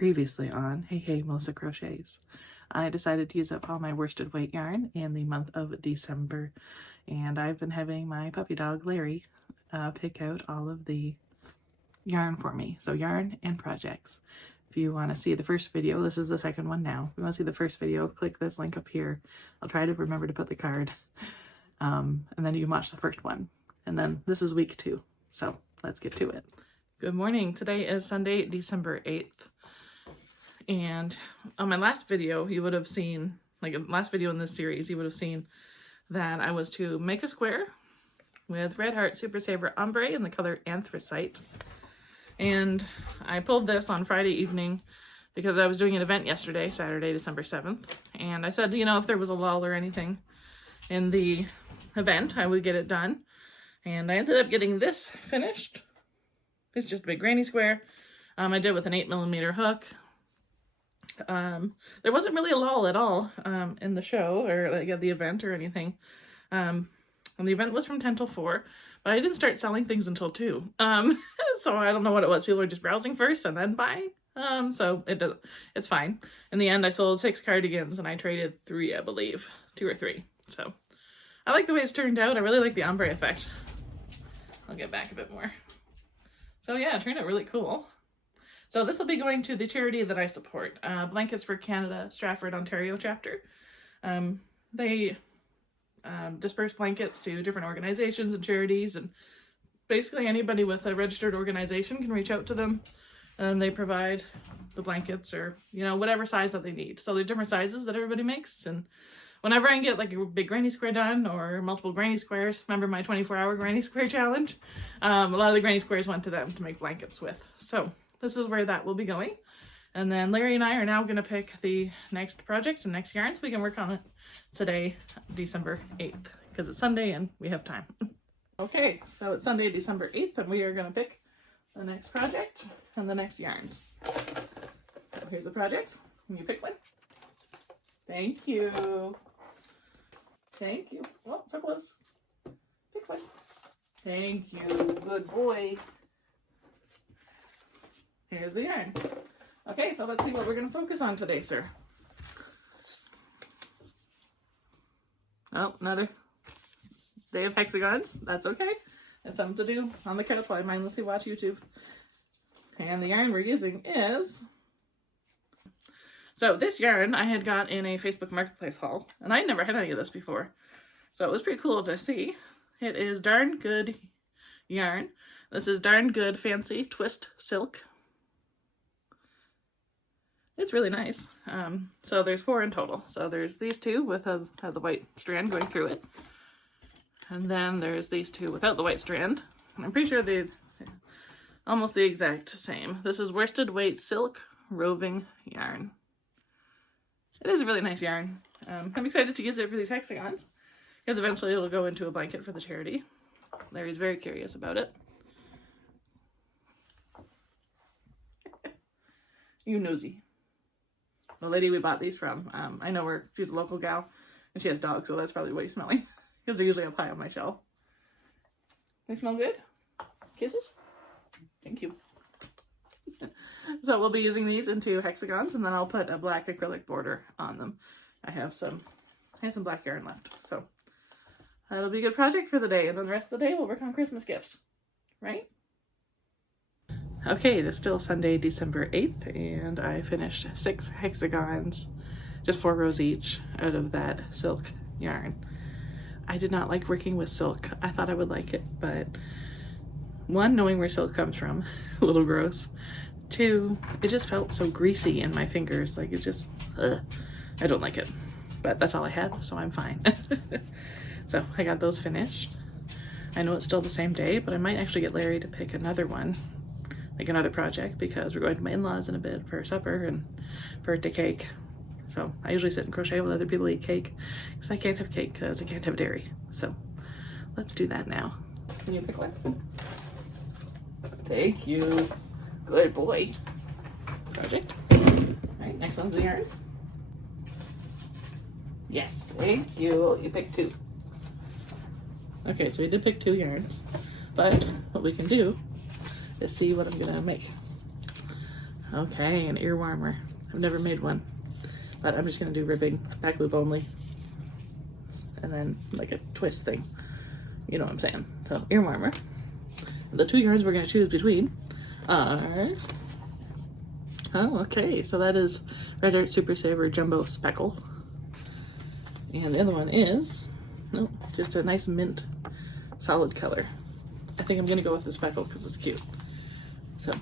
previously on Hey MelissaCrochets, I decided to use up all my worsted weight yarn in the month of December, and I've been having my puppy dog Larry pick out all of the yarn for me. So yarn and projects. If you want to see the first video, this is the second one now. If you want to see the first video, click this link up here. I'll try to remember to put the card. And then you can watch the first one. And then this is week 2. So let's get to it. Good morning. Today is Sunday, December 8th. And on my last video, you would have seen, like last video in this series, you would have seen that I was to make a square with Red Heart Super Saver Ombre in the color Anthracite. And I pulled this on Friday evening because I was doing an event yesterday, Saturday, December 7th. And I said, you know, if there was a lull or anything in the event, I would get it done. And I ended up getting this finished. It's just a big granny square. I did it with an 8mm hook. There wasn't really a lull at all in the show or like at the event or anything. And the event was from 10 till 4, but I didn't start selling things until 2. So I don't know what it was. People were just browsing first and then buying. So it's fine. In the end, I sold 6 cardigans and I traded 3, I believe, 2 or 3. So I like the way it's turned out. I really like the ombre effect. I'll get back a bit more. So yeah, it turned out really cool. So this will be going to the charity that I support, Blankets for Canada, Stratford, Ontario chapter. They disperse blankets to different organizations and charities, and basically anybody with a registered organization can reach out to them, and they provide the blankets or, you know, whatever size that they need. So there's different sizes that everybody makes, and whenever I can get like a big granny square done or multiple granny squares, remember my 24-hour granny square challenge? A lot of the granny squares went to them to make blankets with. So this is where that will be going. And then Larry and I are now going to pick the next project and next yarn so we can work on it today, December 8th, because it's Sunday and we have time. Okay, so it's Sunday, December 8th, and we are going to pick the next project and the next yarns. So here's the projects. Can you pick one? Thank you. Thank you. Oh, so close. Pick one. Thank you. Good boy. Here's the yarn. Okay, so let's see what we're going to focus on today, sir. Oh, another day of hexagons. That's okay. That's something to do on the couch while I mindlessly watch YouTube. And the yarn we're using is... So this yarn I had got in a Facebook Marketplace haul, and I'd never had any of this before. So it was pretty cool to see. It is Darn Good yarn. This is Darn Good Fancy Twist Silk. It's really nice. So there's 4 in total. So there's these 2 with the white strand going through it. And then there's these 2 without the white strand. And I'm pretty sure they're almost the exact same. This is worsted weight silk roving yarn. It is a really nice yarn. I'm excited to use it for these hexagons, because eventually it'll go into a blanket for the charity. Larry's very curious about it. You nosy. The lady we bought these from, I know her, she's a local gal, and she has dogs, so that's probably why he's smelling, because they're usually up high on my shelf. They smell good? Kisses? Thank you. So we'll be using these into hexagons, and then I'll put a black acrylic border on them. I have some black yarn left, so that'll be a good project for the day, and then the rest of the day we'll work on Christmas gifts, right? Okay, it is still Sunday, December 8th, and I finished 6 hexagons, just 4 rows each, out of that silk yarn. I did not like working with silk. I thought I would like it, but 1, knowing where silk comes from, a little gross. 2, it just felt so greasy in my fingers, like it just, I don't like it. But that's all I had, so I'm fine. So I got those finished. I know it's still the same day, but I might actually get Larry to pick another one, like another project, because we're going to my in-laws in a bit for supper and birthday cake. So I usually sit and crochet with other people eat cake, because I can't have cake because I can't have dairy. So let's do that now. Can you pick one? Thank you. Good boy. Project. All right, next one's the yarn. Yes, thank you. You picked 2. Okay, so we did pick 2 yarns, but what we can do is see what I'm gonna make. Okay, an ear warmer. I've never made one, but I'm just gonna do ribbing, back loop only, and then like a twist thing. You know what I'm saying? So ear warmer. The 2 yarns we're gonna choose between are, oh, okay, so that is Red Heart Super Saver Jumbo Speckle. And the other one is, no, just a nice mint solid color. I think I'm gonna go with the speckle because it's cute. So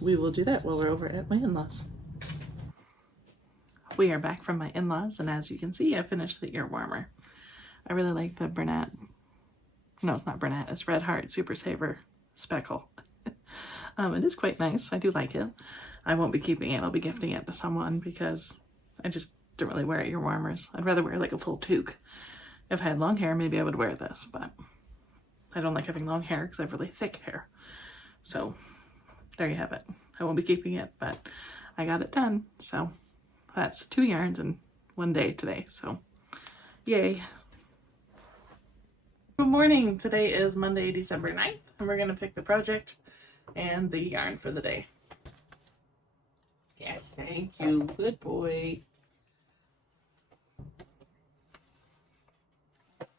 we will do that while we're over at my in-laws. We are back from my in-laws, and as you can see, I finished the ear warmer. I really like the Bernat. No, it's not Bernat, it's Red Heart Super Saver Speckle. It is quite nice. I do like it. I won't be keeping it. I'll be gifting it to someone because I just don't really wear ear warmers. I'd rather wear like a full toque. If I had long hair, maybe I would wear this, but I don't like having long hair because I have really thick hair. So there you have it. I won't be keeping it, but I got it done. So that's 2 yarns in 1 day today. So yay. Good morning. Today is Monday, December 9th, and we're going to pick the project and the yarn for the day. Yes, thank you. Good boy.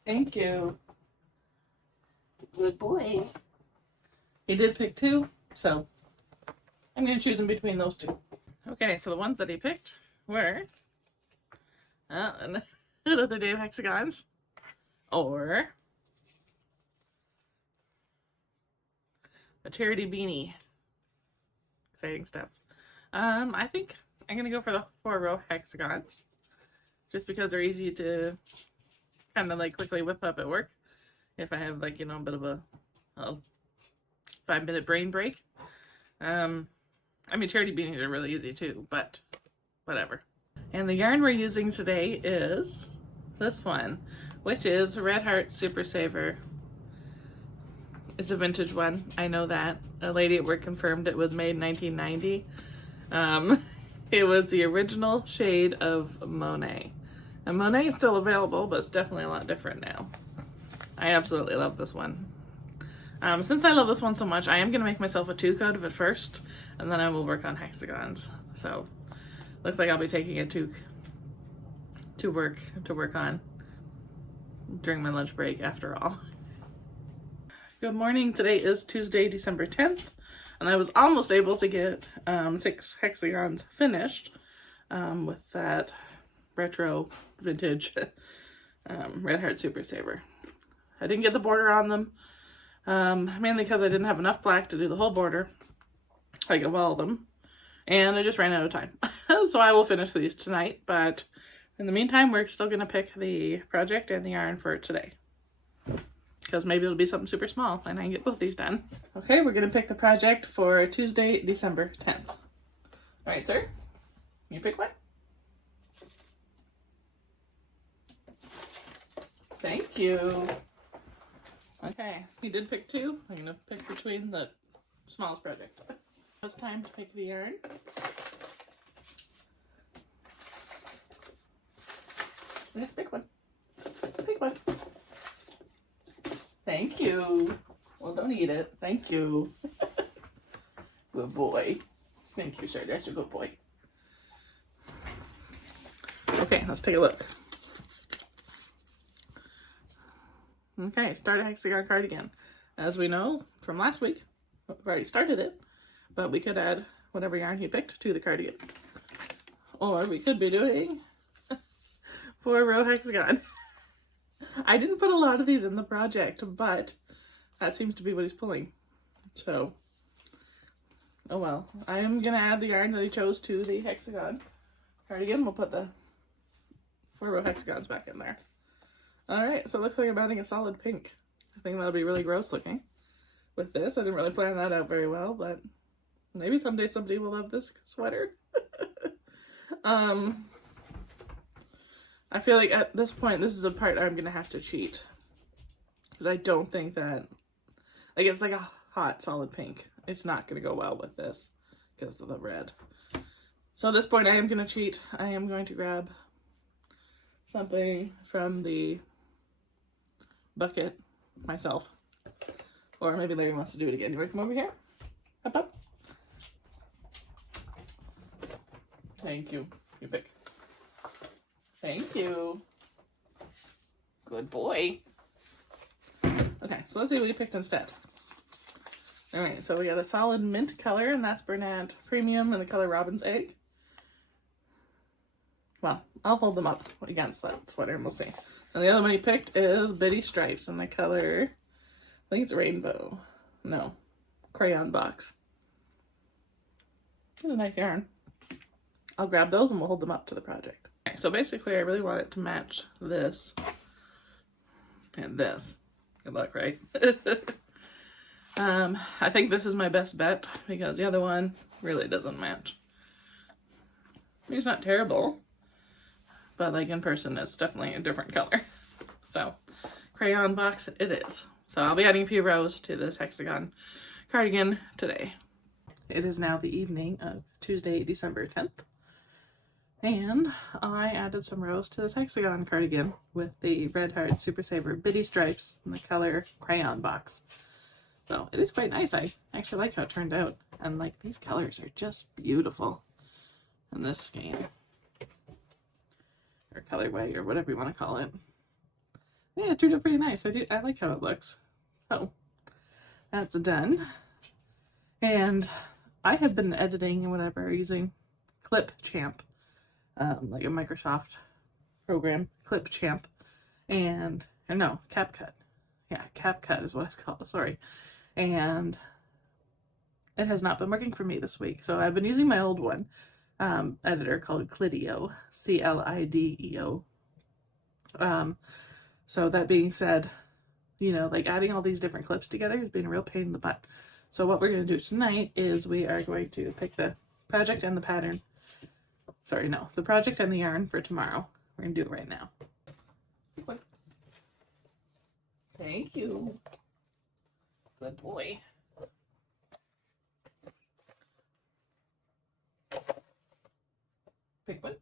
Thank you. Good boy. He did pick 2, so I'm going to choose in between those 2. Okay, so the ones that he picked were Another Day of Hexagons, or a charity beanie. Exciting stuff. I think I'm going to go for the 4-row hexagons, just because they're easy to kind of like quickly whip up at work if I have like, you know, a bit of a 5-minute brain break. I mean, charity beanies are really easy too, but whatever. And the yarn we're using today is this one, which is Red Heart Super Saver. It's a vintage one. I know that. A lady at work confirmed it was made in 1990. It was the original shade of Monet. And Monet is still available, but it's definitely a lot different now. I absolutely love this one. Since I love this one so much, I am going to make myself a 2-coat of it first, and then I will work on hexagons. So, looks like I'll be taking a toque to work on during my lunch break after all. Good morning. Today is Tuesday, December 10th, and I was almost able to get 6 hexagons finished with that retro vintage Red Heart Super Saver. I didn't get the border on them, mainly because I didn't have enough black to do the whole border, like of all of them, and I just ran out of time. So I will finish these tonight, but in the meantime, we're still going to pick the project and the yarn for today, because maybe it'll be something super small and I can get both these done. Okay, we're going to pick the project for Tuesday, December 10th. All right, sir, you pick one. Thank you. Okay, you did pick 2. I'm going to pick between the smallest project. It's time to pick the yarn. Let's pick one. Pick one. Thank you. Well, don't eat it. Thank you. Good boy. Thank you, sir. That's a good boy. Okay, let's take a look. Okay, start a hexagon cardigan. As we know from last week, we've already started it, but we could add whatever yarn he picked to the cardigan. Or we could be doing 4-row hexagon. I didn't put a lot of these in the project, but that seems to be what he's pulling. So, oh well. I am going to add the yarn that he chose to the hexagon cardigan. We'll put the 4-row hexagons back in there. Alright, so it looks like I'm adding a solid pink. I think that'll be really gross looking with this. I didn't really plan that out very well, but maybe someday somebody will love this sweater. I feel like at this point, this is a part I'm going to have to cheat. Because I don't think that, like, it's like a hot solid pink. It's not going to go well with this because of the red. So at this point, I am going to cheat. I am going to grab something from the bucket myself. Or maybe Larry wants to do it again. You want to come over here? Up, up. Thank you. You pick. Thank you. Good boy. Okay, so let's see what we picked instead. Alright, so we got a solid mint color, and that's Bernat Premium in the color Robin's Egg. Well, I'll hold them up against that sweater and we'll see. And the other one he picked is Bitty Stripes in the color, I think it's Rainbow. No, Crayon Box. It's a nice yarn. I'll grab those and we'll hold them up to the project. Okay, so basically I really want it to match this and this. Good luck, right? I think this is my best bet because the other one really doesn't match. It's not terrible, but like in person it's definitely a different color. So Crayon Box it is. So I'll be adding a few rows to this hexagon cardigan today. It is now the evening of Tuesday, December 10th. And I added some rows to this hexagon cardigan with the Red Heart Super Saver Bitty Stripes in the color Crayon Box. So it is quite nice. I actually like how it turned out. And like these colors are just beautiful in this skein. Or colorway or whatever you want to call it. Yeah, it turned out pretty nice. I like how it looks. So that's done. And I have been editing and whatever using Clipchamp. Like a Microsoft program, Clipchamp, and no, CapCut. Yeah, CapCut is what it's called, sorry. And it has not been working for me this week, so I've been using my old one, editor called Clideo, C-L-I-D-E-O. So that being said, you know, like adding all these different clips together has been a real pain in the butt. So what we're going to do tonight is we are going to pick the project and the pattern. Sorry, no, the project and the yarn for tomorrow. We're going to do it right now. Thank you. Good boy. Pick one.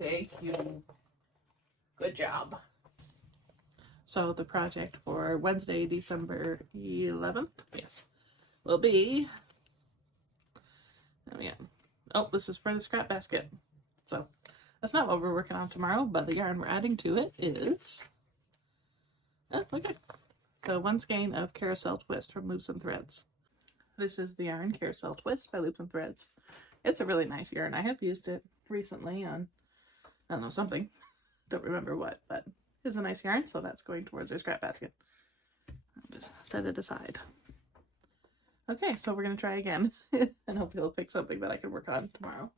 Thank you. Good job. So the project for Wednesday, December 11th, yes, will be, oh, this is for the scrap basket. So that's not what we're working on tomorrow, but the yarn we're adding to it is, oh, look at the one skein of Carousel Twist from Loops and Threads. This is the yarn Carousel Twist by Loops and Threads. It's a really nice yarn. I have used it recently on, I don't know, something. Don't remember what, but it's a nice yarn, so that's going towards our scrap basket. I'll just set it aside. Okay, so we're going to try again, and hopefully he'll pick something that I can work on tomorrow.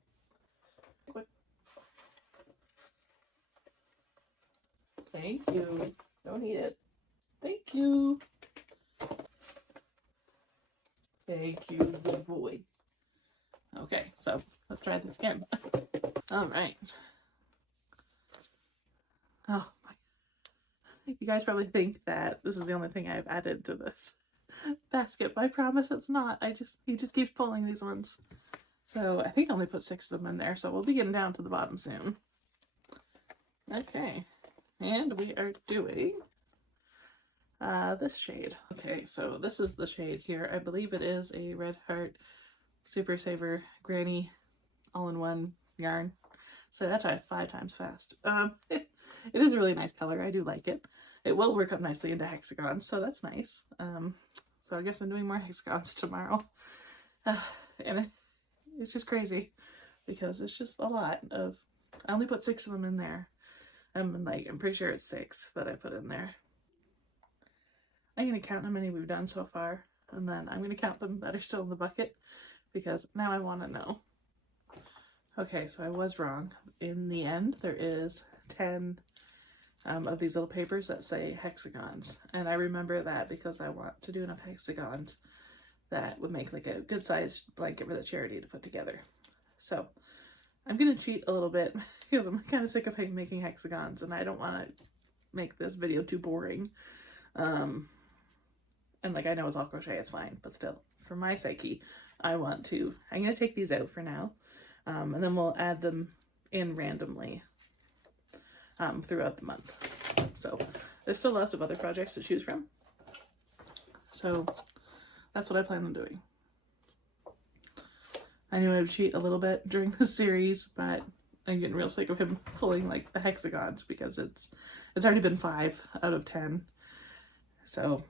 Quick. Thank you. Don't eat it. Thank you. Thank you, good boy. Okay, so let's try this again. All right. Oh, you guys probably think that this is the only thing I've added to this basket, but I promise it's not. He just keeps pulling these ones. So I think I only put 6 of them in there, so we'll be getting down to the bottom soon. Okay, and we are doing this shade. Okay, so this is the shade here. I believe it is a Red Heart Super Saver Granny all-in-one yarn. So that's 5 times fast. It is a really nice color. I do like it. It will work up nicely into hexagons, so that's nice. So I guess I'm doing more hexagons tomorrow. And it's just crazy because it's just a lot of, I only put 6 of them in there. I'm pretty sure it's 6 that I put in there. I'm going to count how many we've done so far, and then I'm going to count them that are still in the bucket because now I want to know. Okay, so I was wrong. In the end, there is 10 of these little papers that say hexagons, and I remember that because I want to do enough hexagons that would make like a good sized blanket for the charity to put together. So I'm going to cheat a little bit because I'm kind of sick of making hexagons, and I don't want to make this video too boring. And like, I know it's all crochet, it's fine, but still, for my psyche, I'm going to take these out for now, and then we'll add them in randomly throughout the month. So there's still lots of other projects to choose from. So that's what I plan on doing. I knew I would cheat a little bit during the series, but I'm getting real sick of him pulling like the hexagons because it's already been 5 out of 10. So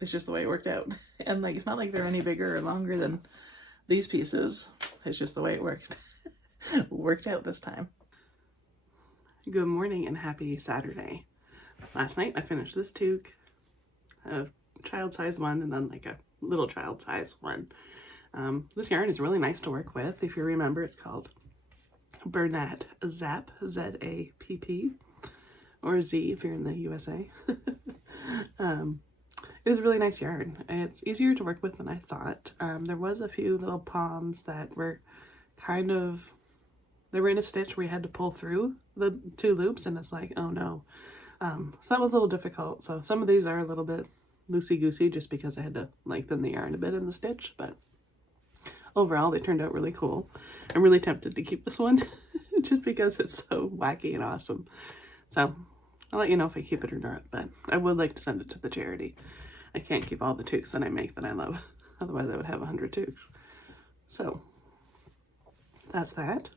it's just the way it worked out. And like, it's not like they're any bigger or longer than these pieces. It's just the way it works. Worked out this time. Good morning and happy Saturday. Last night I finished this toque, a child size one and then like a little child size one. This yarn is really nice to work with. If you remember, it's called Bernat Zapp, Z-A-P-P, or Z if you're in the USA. It is a really nice yarn. It's easier to work with than I thought. There was a few little palms that were kind of, they were in a stitch where you had to pull through the 2 loops, and it's like, oh no. So that was a little difficult. So some of these are a little bit loosey-goosey just because I had to lengthen the yarn a bit in the stitch, but overall they turned out really cool. I'm really tempted to keep this one just because it's so wacky and awesome. So I'll let you know if I keep it or not, but I would like to send it to the charity. I can't keep all the toques that I make that I love. Otherwise I would have 100 toques. So that's that.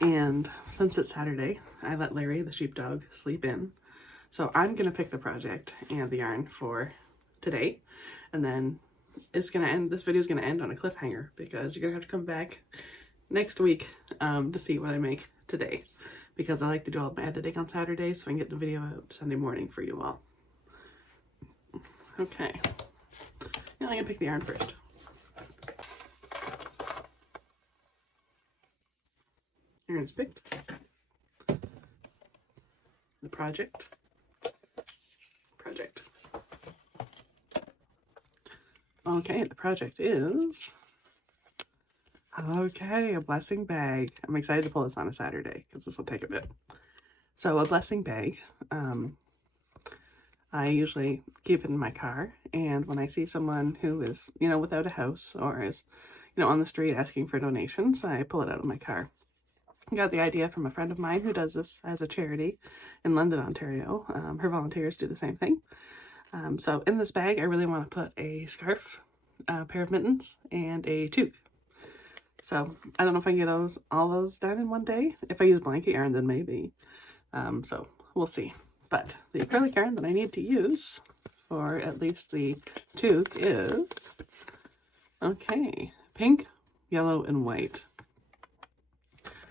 And since it's Saturday, I let Larry, the sheepdog, sleep in. So I'm going to pick the project and the yarn for today. And then it's going to end, this video is going to end on a cliffhanger because you're going to have to come back next week to see what I make today. Because I like to do all my editing on Saturdays so I can get the video out Sunday morning for you all. Okay. Now I'm going to pick the yarn first. Yarn's picked. The project. Okay, the project is... Okay, a blessing bag. I'm excited to pull this on a Saturday because this will take a bit. So a blessing bag. I usually keep it in my car, and when I see someone who is, you know, without a house or is, you know, on the street asking for donations, I pull it out of my car. I got the idea from a friend of mine who does this as a charity in London, Ontario. Her volunteers do the same thing. So in this bag, I really want to put a scarf, a pair of mittens, and a toque. So I don't know if I can get all those done in one day. If I use blanket yarn, then maybe. So we'll see. But the acrylic yarn that I need to use for at least the toque is, okay, pink, yellow, and white.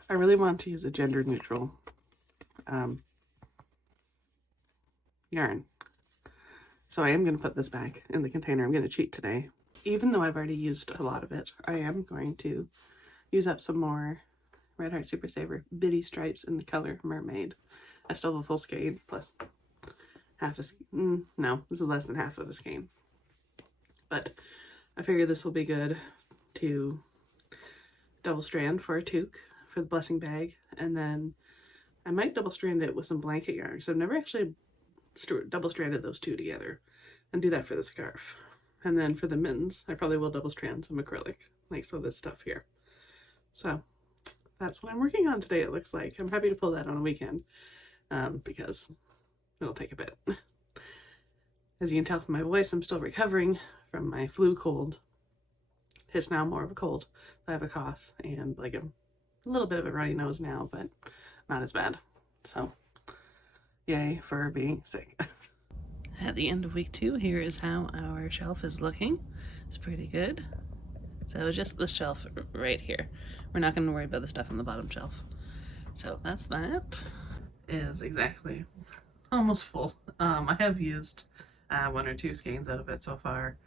I really want to use a gender neutral yarn. So I am going to put this back in the container. I'm going to cheat today. Even though I've already used a lot of it, I am going to use up some more Red Heart Super Saver Bitty Stripes in the color Mermaid. I still have a full skein plus half a skein. No, this is less than half of a skein. But I figure this will be good to double strand for a toque for the blessing bag. And then I might double strand it with some blanket yarn. So I've never actually double stranded those two together, and do that for the scarf. And then for the mittens, I probably will double strand some acrylic, like so this stuff here. So that's what I'm working on today, it looks like. I'm happy to pull that on a weekend because it'll take a bit. As you can tell from my voice, I'm still recovering from my flu cold. It's now more of a cold. I have a cough and like a little bit of a runny nose now, but not as bad. So yay for being sick. At the end of week 2, here is how our shelf is looking. It's pretty good. So just this shelf right here. We're not going to worry about the stuff on the bottom shelf. So that's that. Is exactly almost full. I have used 1 or 2 skeins out of it so far,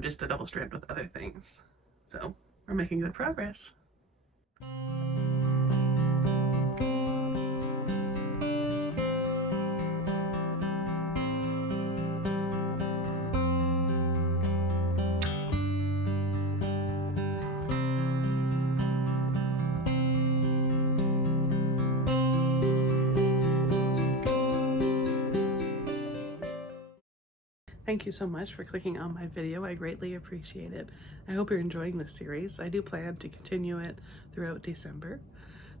just to double strand with other things. So we're making good progress. Thank you so much for clicking on my video. I greatly appreciate it. I hope you're enjoying this series. I do plan to continue it throughout December.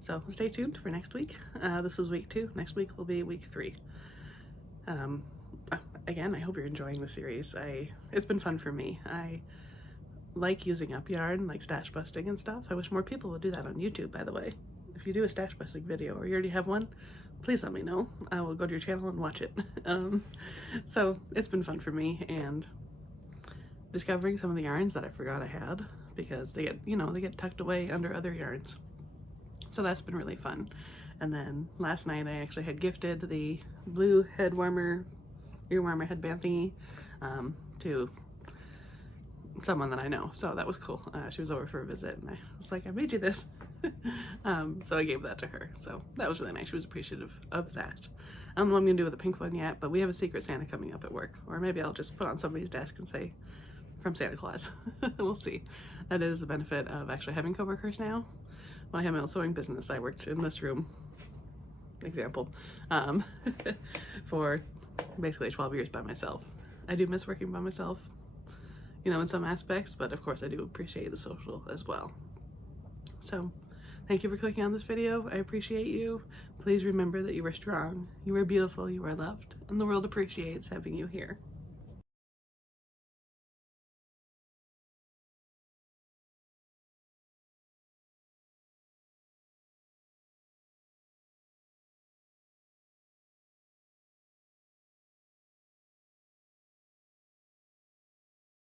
So stay tuned for next week. This was week 2. Next week will be week 3. Again, I hope you're enjoying the series. It's been fun for me. like using up yarn, like stash busting and stuff. I wish more people would do that on YouTube, by the way. If you do a stash busting video or you already have one, please let me know. I will go to your channel and watch it. So it's been fun for me, and discovering some of the yarns that I forgot I had, because they get, you know, they get tucked away under other yarns. So that's been really fun. And then last night I actually had gifted the blue head warmer, ear warmer headband thingy to someone that I know. So that was cool. She was over for a visit and I was like, I made you this. So I gave that to her. So that was really nice. She was appreciative of that. I don't know what I'm gonna do with the pink one yet, but we have a Secret Santa coming up at work. Or maybe I'll just put on somebody's desk and say, from Santa Claus. We'll see. That is the benefit of actually having coworkers now. When I had my own sewing business, I worked in this room, example, for basically 12 years by myself. I do miss working by myself, you know, in some aspects, but of course I do appreciate the social as well. So thank you for clicking on this video. I appreciate you. Please remember that you are strong, you are beautiful, you are loved, and the world appreciates having you here.